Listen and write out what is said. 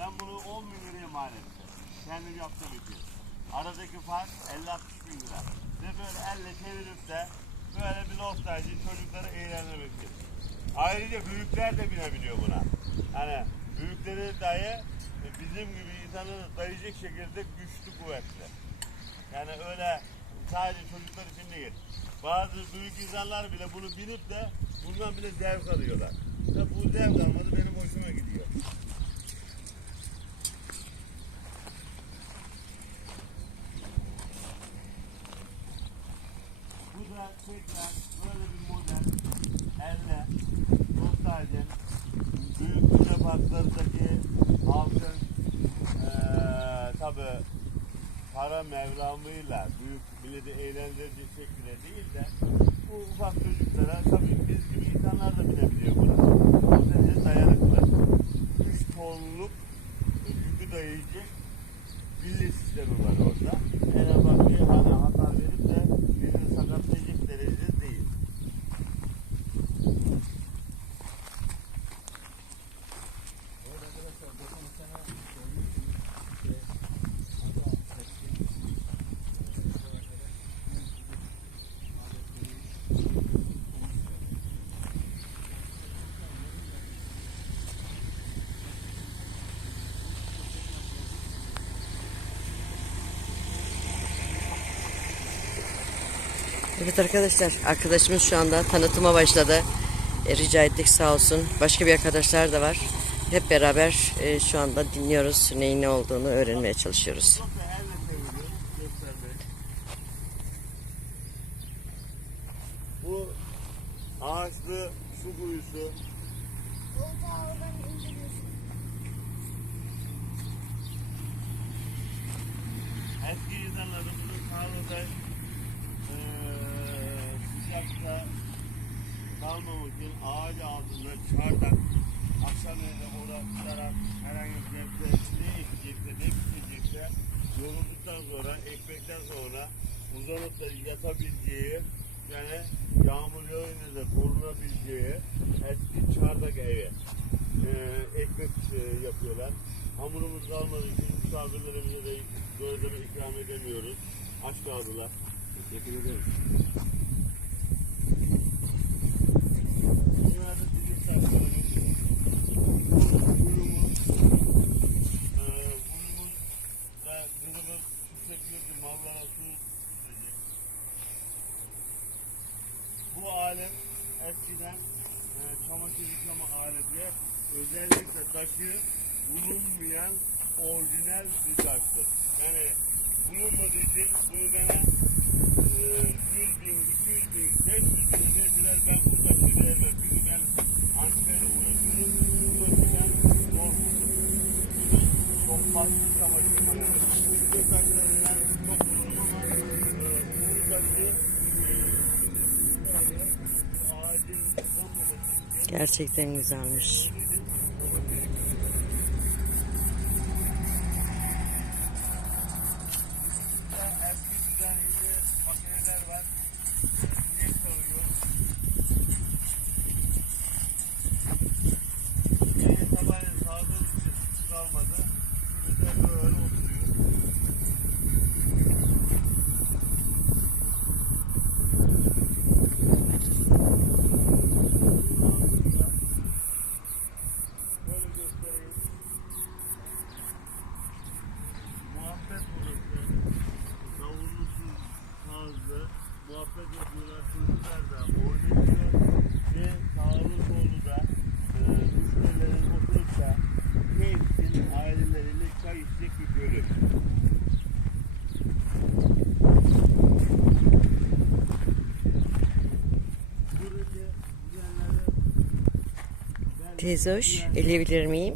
Ben bunu 10 bin liraya mal ettim. Kendim yaptığım için. Aradaki fark 50-60 bin lira. Ve böyle elle çevirip de böyle bir nostalji çocukları eğlendirmek için. Ayrıca büyükler de binebiliyor buna. Hani büyükleri dahi bizim gibi insanı dayayacak şekilde güçlü kuvvetli. Yani öyle sadece çocuklar için değil. Bazı büyük insanlar bile bunu binip de bundan bile zevk alıyorlar. Ve bu zevk almadı benim hoşuma gidiyor. Bu tekrar böyle bir model elle nostalji büyük müze parklarındaki halkın eee tabi para mevlamıyla büyük milleti eğlendirici şekilde değil de bu ufak çocuklara tabii Evet arkadaşlar, arkadaşımız şu anda tanıtıma başladı. E, rica ettik sağ olsun. Başka bir arkadaşlar da var. Hep beraber e, şu anda dinliyoruz. Neyin ne olduğunu öğrenmeye çalışıyoruz. Bu ağaçlı su kuyusu. Eski insanlarımızın eee sıcakta kalmamak için ağaç altında çardak akşamleyin orada tutarak herhangi bir mevkide ne ekecekse ne pişecekse yorulduktan sonra ekmekten sonra uzanıp da yatabileceği yani yağmur yağınca da korunabileceği eski çardak evi eee ekmek eee, yapıyorlar. Hamurumuz kalmadığı için misafirlerimize de böyle ikram edemiyoruz. Aç kaldılar. Teşekkür ederiz. Özellikle taşı bulunmayan orijinal bir taştır. Yani bulunmadığı için bunu bana eee 100 bin, 200 bin, 500 bin verdiler ben bu taşı vermem. Çünkü ben Ankara'da uğraşıyorum. Bulunmayan zor buldum. Çok farklı çamaşır makinesi. Türkiye taşlarından çok bulundum ama eee bu taşı eee, ağacın olmaması Gerçekten güzelmiş. Teyze hoş, eleyebilir miyim?